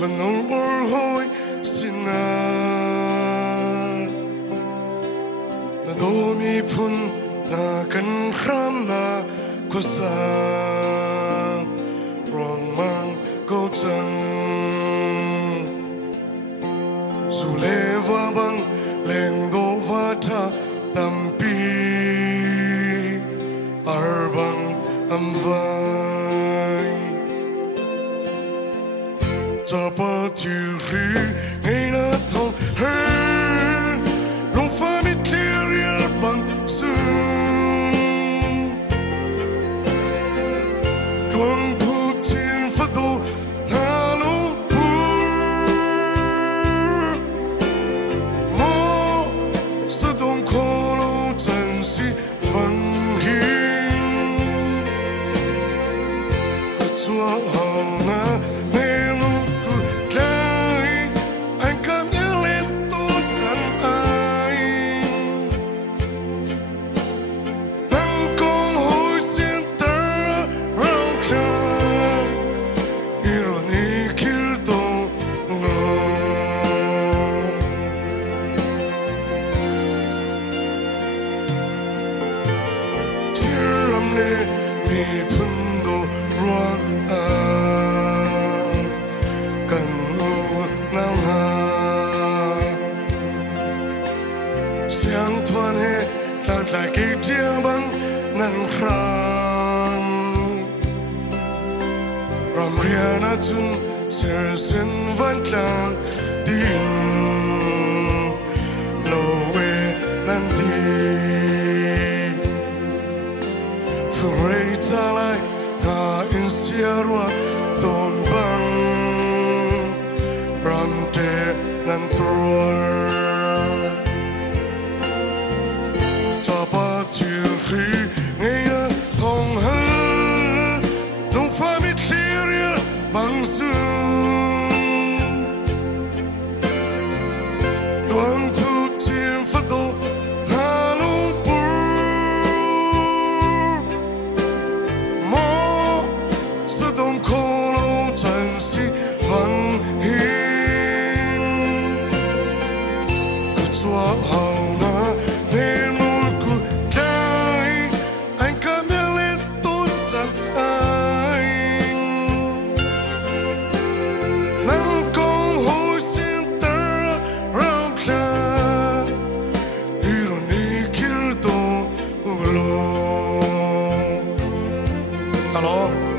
phần ông bồi hồi xin na do mi phun na kan kham na ko sa Riangmang câu chân dù lê va băng leng do va tha tam pi ar băng am vai cha pa tu ri ngay na thong hơn long pha mi clear băng sương quang thu thiên phật độ na lu mo sa dong ko lo chân si văn hiền chua hào na mi phun do ruang cần u nang ha sáng thoan he tan lại kỳ chiang băng nang khram ram ria na chun ser sen van tlang din lo we nan ti Ruah ta lại ha in sia Ruah don bang ram te nan truar cha pa tu khi ngay na thong hơn nông pha mi clear bang sương quang thu thiên phật độ Hello.